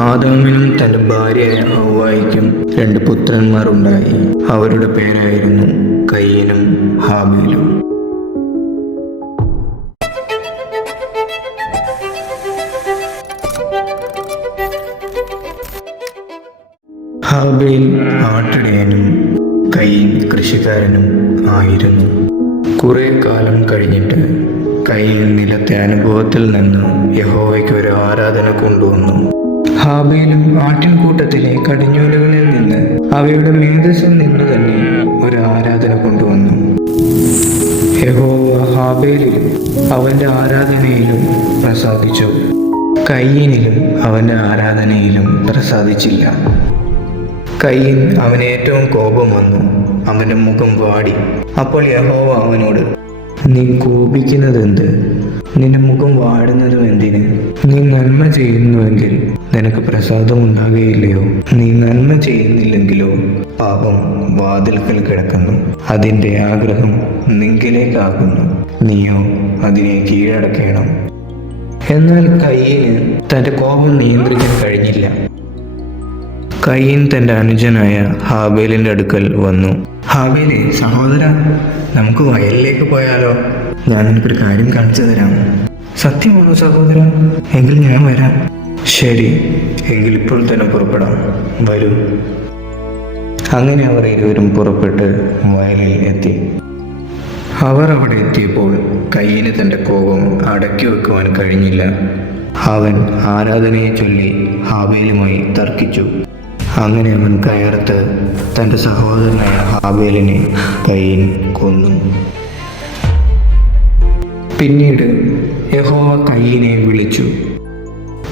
ആദാമിനും തന്റെ ഭാര്യയായ ഹൗവായിക്കും രണ്ട് പുത്രന്മാർ ഉണ്ടായി അവരുടെ പേരായിരുന്നു കയ്യനും ഹാബിലും ഹാബേൽ ആട്ടിടയനും കയ്യൻ കൃഷിക്കാരനും ആയിരുന്നു. കുറെ കാലം കഴിഞ്ഞിട്ട് കൈ നിലത്തെ അനുഭവത്തിൽ നിന്ന് യഹോവയ്ക്ക് ഒരു ആരാധന കൊണ്ടുവന്നു. ഹാബേലും ആട്ടിൻകൂട്ടത്തിലെ കടിഞ്ഞൂലുകളിൽ നിന്ന് അവയുടെ മേധസ്സിൽ നിന്ന് തന്നെ ഒരു ആരാധന കൊണ്ടുവന്നു. യഹോവ ഹാബേലിലും അവന്റെ ആരാധനയിലും പ്രസാദിച്ചു. കയ്യനിലും അവന്റെ ആരാധനയിലും പ്രസാദിച്ചില്ല. കയ്യൻ അവന് ഏറ്റവും കോപം വന്നു. അവന്റെ മുഖം വാടി. അപ്പോൾ യഹോവ അവനോട് നീ കോപിക്കുന്നതെന്ത്? നിന്റെ മുഖം വാടുന്നതും എന്തിന് നീ നന്മ ചെയ്യുന്നുവെങ്കിൽ നിനക്ക് പ്രസാദം ഉണ്ടാകുകയില്ലയോ നീ നന്മ ചെയ്യുന്നില്ലെങ്കിലോ? പാപം വാതിൽക്കൽ കിടക്കുന്നു. അതിന്റെ ആഗ്രഹം നിങ്കിലേക്കാകുന്നു. നീയോ അതിനെ കീഴടക്കണം. എന്നാൽ കയ്യിന് തന്റെ കോപം നിയന്ത്രിക്കാൻ കഴിഞ്ഞില്ല. കയ്യൻ തന്റെ അനുജനായ ഹാബേലിന്റെ അടുക്കൽ വന്നു. ഹാബേലെ സഹോദര നമുക്ക് വയലിലേക്ക് പോയാലോ? ഞാൻ നിനക്കൊരു കാര്യം കാണിച്ചു തരാം. സത്യമാണോ സഹോദര? എങ്കിൽ ഞാൻ വരാം. ശരി എങ്കിൽ ഇപ്പോൾ തന്നെ പുറപ്പെടാം. വരൂ. അങ്ങനെ അവർ ഇരുവരും പുറപ്പെട്ട് വയലിൽ എത്തി. അവർ അവിടെ എത്തിയപ്പോൾ കയ്യിന് തന്റെ കോപം അടക്കി വെക്കുവാൻ കഴിഞ്ഞില്ല. അവൻ ആരാധനയെ ചൊല്ലി ഹാബേലുമായി തർക്കിച്ചു. അങ്ങനെ അവൻ കയർത്ത് തന്റെ സഹോദരനായ ഹാബേലിനെ കയ്യിൽ കൊന്നു. പിന്നീട് യഹോവ കയ്യിനെ വിളിച്ചു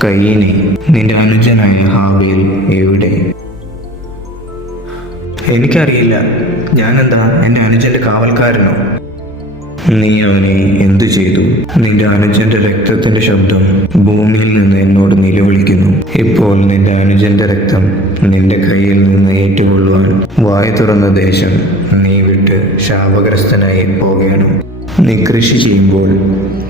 കയ്യിനെ നിന്റെ അനുജനായ ഹാബേൽ എവിടെ? എനിക്കറിയില്ല. ഞാനെന്താ എന്റെ അനുജന്റെ കാവൽക്കാരനോ? നീ അവനെ എന്തു ചെയ്തു? നിന്റെ അനുജന്റെ രക്തത്തിന്റെ ശബ്ദം ഭൂമിയിൽ നിന്ന് എന്നോട് നിലവിളിക്കുന്നു. ഇപ്പോൾ നിന്റെ അനുജന്റെ രക്തം നിന്റെ കയ്യിൽ നിന്ന് ഏറ്റുകൊള്ളുവാൻ വായ തുറന്ന ദേശം നീ വിട്ട് ശാപഗ്രസ്തനായി പോകണം. നീ കൃഷി ചെയ്യുമ്പോൾ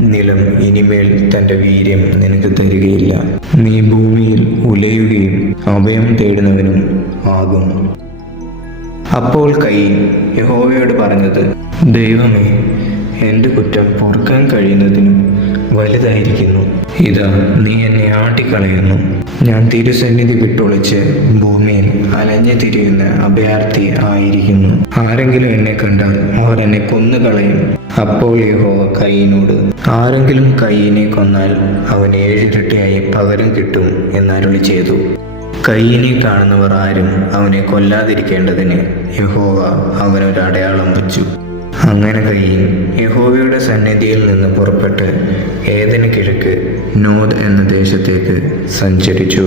നിലം ഇനിമേൽ തന്റെ വീര്യം നിനക്ക് തരികയില്ല. നീ ഭൂമിയിൽ ഉലയുകയും അഭയം തേടുന്നവനും ആകും. അപ്പോൾ കൈ യഹോവയോട് പറഞ്ഞത് ദൈവമേ എന്റെ കുറ്റം ഓർക്കാൻ കഴിയുന്നതിനും വലുതായിരിക്കുന്നു. ഇതാ നീ എന്നെ ആട്ടിക്കളയുന്നു. ഞാൻ തിരുസന്നിധി വിട്ടൊളിച്ച് ഭൂമിയിൽ അലഞ്ഞു തിരിയുന്ന അഭയാർത്ഥി ആയിരിക്കുന്നു. ആരെങ്കിലും എന്നെ കണ്ടാൽ അവർ എന്നെ കൊന്നുകളയും. അപ്പോൾ യഹോവ കയ്യനോട് ആരെങ്കിലും കൈയിനെ കൊന്നാൽ അവൻ ഏഴിരട്ടിയായി പകരം കിട്ടും എന്നരുളി ചെയ്തു. കയ്യനെ കാണുന്നവർ ആരും അവനെ കൊല്ലാതിരിക്കേണ്ടതിന് യഹോവ അവനൊരു അടയാളം വച്ചു. അങ്ങനെ കയ്യിൽ യഹോവയുടെ സന്നിധിയിൽ നിന്ന് പുറപ്പെട്ട് ഏതിന് കിഴക്ക് നോദ് എന്ന ദേശത്തേക്ക് സഞ്ചരിച്ചു.